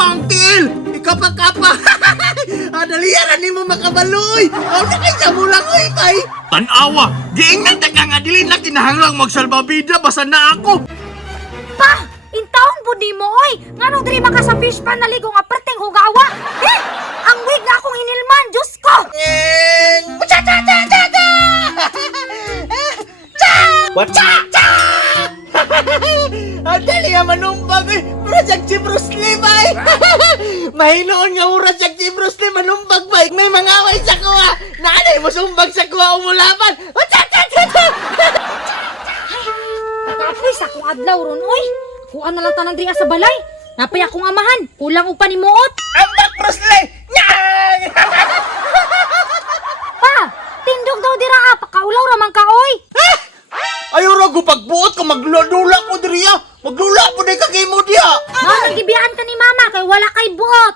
ang tiil! Ikapa-kapa! Dalian ni mo makabaloy! Ang nakita mo lang, oy, bay! Tanawa! Giingnan ta ka nga dili na kinahanglang magsalbabida basta na ako! Pa! Intaon po di mo, oy! Nganong diri maka sa fish pan naligo nga perteng hugawa? Eh! Ang wig na akong hinilman, Diyos ko! Cha-cha-cha-cha-cha! Cha-cha! Ang dali nga manumbag eh! Project si Bruce Lee, bay! Mahinoon nga Project si Bruce Lee manumbag, bay! May mga away sa kuha! Nanay mo sumbag sa kuha umulapan! Cha-cha-cha-cha! Nakapoy sa akong adlaw ron, oy! Kuan na lang tanang diri sa balay. Napay akong amahan, kulang og panimuot. Ambak Bruce Lee! Nyang! Pa! Tindog daw dira pakaulaw ra man ka, oy! Ayaw rago pagbuot ko maglulula ko diriya! Maglula po di kagay mo diya! Nagibiyaan ka ni mama kay wala kay buot.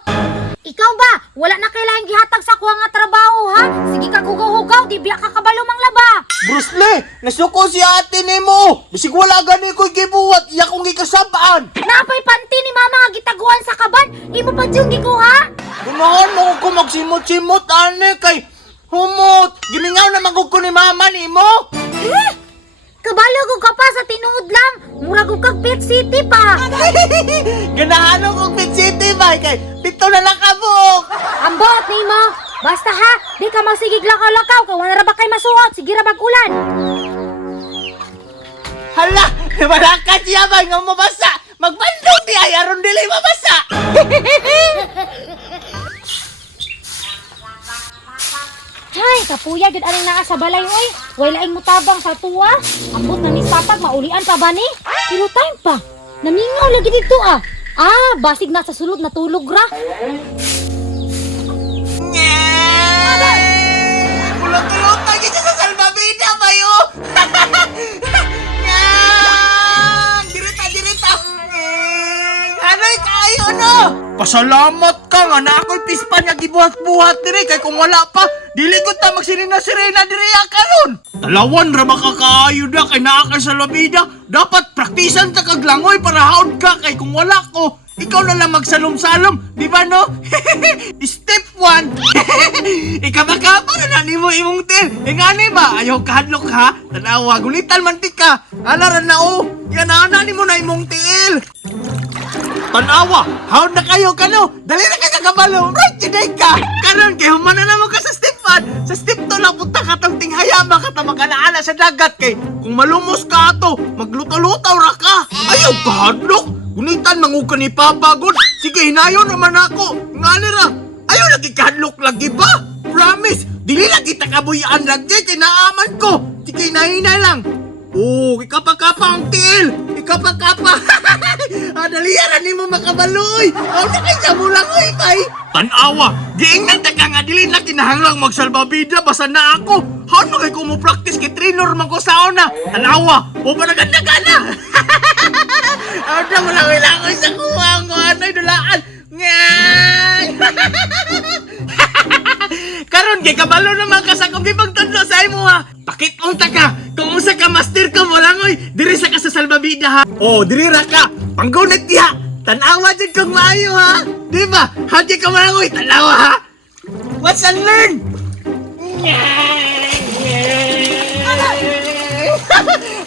Ikaw ba? Wala na kailangan gihatag sa kuha nga trabaho, ha? Sige ka hugaw-hugaw, di biya ka kabalo mang laba. Bruce Lee! Nasuko si ate ni mo! Bisig wala gani ko'y gibuhat, iya kong gikasabaan! Napay panty ni mama nga gitaguan sa kaban, imo pa diyong gikuha? Gunahan mo ko magsimot-simot, ane, kay humot! Gimingaw na magug ko ni mama ni mo! Kabalo ko ka pa sa tinuod lang. Murag ko kag Pet City pa. Ganahan ko Pit City, bay, kay pito na lang kabuk! Ambot ni mo. Basta ha, di ka magsigig lakaw-lakaw kay wala ra ba kay masuot, sige ra bag-ulan. Hala! Malakat siya, bay, nga mabasa! Magbandong di ay aron dili mabasa! Hay, kapuya gid aning naa sa balay oy. Way laing mutabang sa tuwa. Ambot na ni papag maulian pa ba ni? Pero time pa. Namingaw lagi dito ah. Basig na sa sulod na tulog ra. Kulot-kulot lagi siya sa salbabida, bayo! Dirita! Hanoy kayo, no? Pasalamat ka nga na ako'y pispan nga gibuhat-buhat diri kay kung wala pa, dili ko ta magsirina-sirina diri karon. Talawan ra makakaayo da kay naa ka sa labida. Dapat praktisan ta kag langoy para haod ka kay kung wala ko, ikaw na lang magsalom-salom, di ba no? Step 1. Ikabaka na nimo imong til. Ingani ba? Ayaw kahadlok ha? Tanawa, gulitan mantik ka. Alaran na o. Yan ana nimo na imong tiil. Tanawa, haon na kayo kano. Dali na kayo kabalo. Right, today ka. Karon kay humana na mo ka sa step 1. Sa step 2 lang punta ka tong tinghayama ka ta maganaana sa dagat kay kung malumos ka ato, magluto-lutaw ra ka. Ayaw kahadlok. Gunitan mangug ka ni Papa God. Sige, hinayon naman ako. Ngani ra? Ayaw lagi kahadlok lagi ba? Promise, dili lagi takabuyaan lagi kay naaman ko. Sige, nahinay lang. Oh, ikapa-kapa ang tiil. Ikapa-kapa. Dalian ni mo makabaloy. Ang nakita mo lang, oy, bay. Tanawa, giingnan ta ka nga dili na kinahanglang magsalbabida basta na ako. Hano kay ko mo practice kay trainer man ko sa una. Tanawa, o pa naganda-gana. Ada mo lang ilangoy sa kuha ang ano'y dulaan. Ngay! Karon kay kabalo naman ka sa kong gipagtudlo sa imo ha. Pakit-unta ka. Kung usa ka master ka mo langoy, diri sa ka sa salbabida ha. Oh, diri ra ka. Panggunit diha. Tanawa jud kong maayo ha. Di ba? Hadi ka malangoy, tanawa ha. Watch and learn.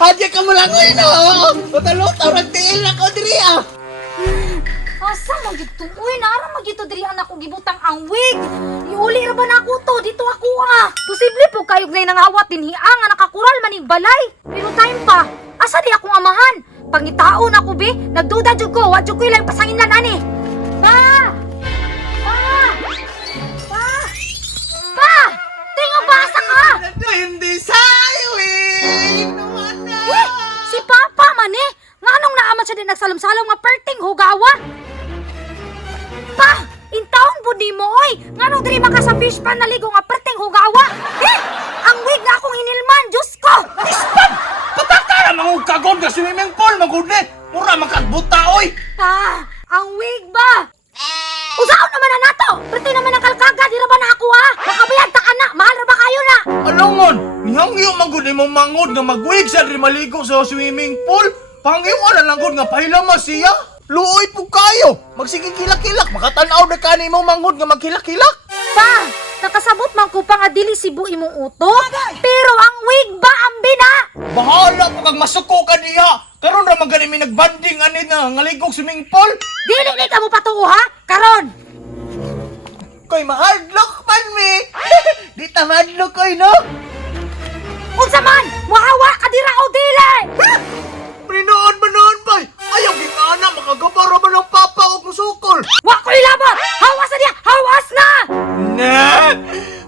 Hadi ka malangoy no. Utalo-taw tiil na ko diri ha. Asa magito? Uy, nara magito diri anak ko gibutang ang wig. Iuli ra ba nako to? Dito ako Posible po kayog nay nangawat dinhi nga nakakural manig balay. Pero time pa. Asa di akong amahan? Pangitaon ako be, nagduda jud ko, wa jud ko ilang pasanginlan ani. Pa! Pa! Pa! Pa! Tingo ba asa ka? Hindi sayo eh. Si Papa man Nganong naaman siya din nagsalam-salam nga perting hugawa? Pa! Intaon po di mo, oy! Nganong diri maka sa fish pan naligo nga perting hugawa? Ang wig na akong hinilman, Diyos ko! Ispan! Patakara mangug kagon ka swimming pool, magudli! Mura makagbuta, oy! Pa! Ang wig ba? Usaon naman na nato! Perti naman ang kalkaga, di ra ba na ako Makabayad ta ka na, mahal ra ba kayo na? Alongon, nihangyo magud imong mangod nga magwig sa maligo sa swimming pool. Pangiwala lang gud nga pahilamas siya. Luoy po kayo. Magsigikilak-kilak. Makatanaw na ka ni mong manghod nga magkilak-kilak. Pa, nakasabot man ko pa nga dili sibo imong utok. Pero ang wig ba ang bina? Bahala po kag masuko ka diha. Karon ra magani mi nagbanding ani na ngaligog swimming pool. Dili ni ka mo patuo ha? Karon. Koy mahadlok man mi. Di ta madlok koy no. Unsa man? Muhawa ka dira o dili? Prinoon ba noon pa? Ayaw gingana makagabara ba ng papa og musukol. Wa ko ilabot. Hawas na diya. Hawas na. Na!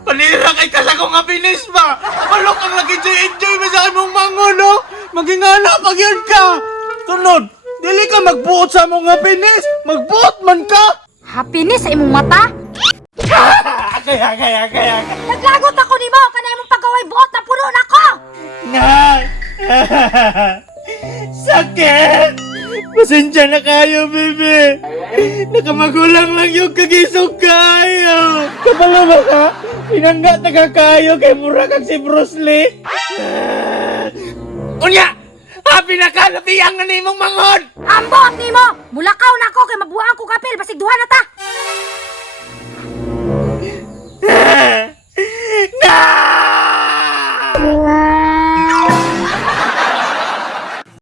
Panira kay kasako nga binis ba? Palok ang nag-enjoy ba sa imong mango, no? Magingala pag yun ka! Tunod, dili ka magbuot sa mong nga binis! Magbuot man ka! Happiness sa imong mata? Kaya. Naglagot ako nimo kanay imong pagaway buot na puno nako. Na! Sakit! Pasensya na kayo, bebe! Nakamagulang lang yung kagisog kayo! Kapala ba ka? Pinangga taga kayo kay mura kang si Bruce Lee! Unya! Happy na ka! Napiyang na nimong manghod! Ama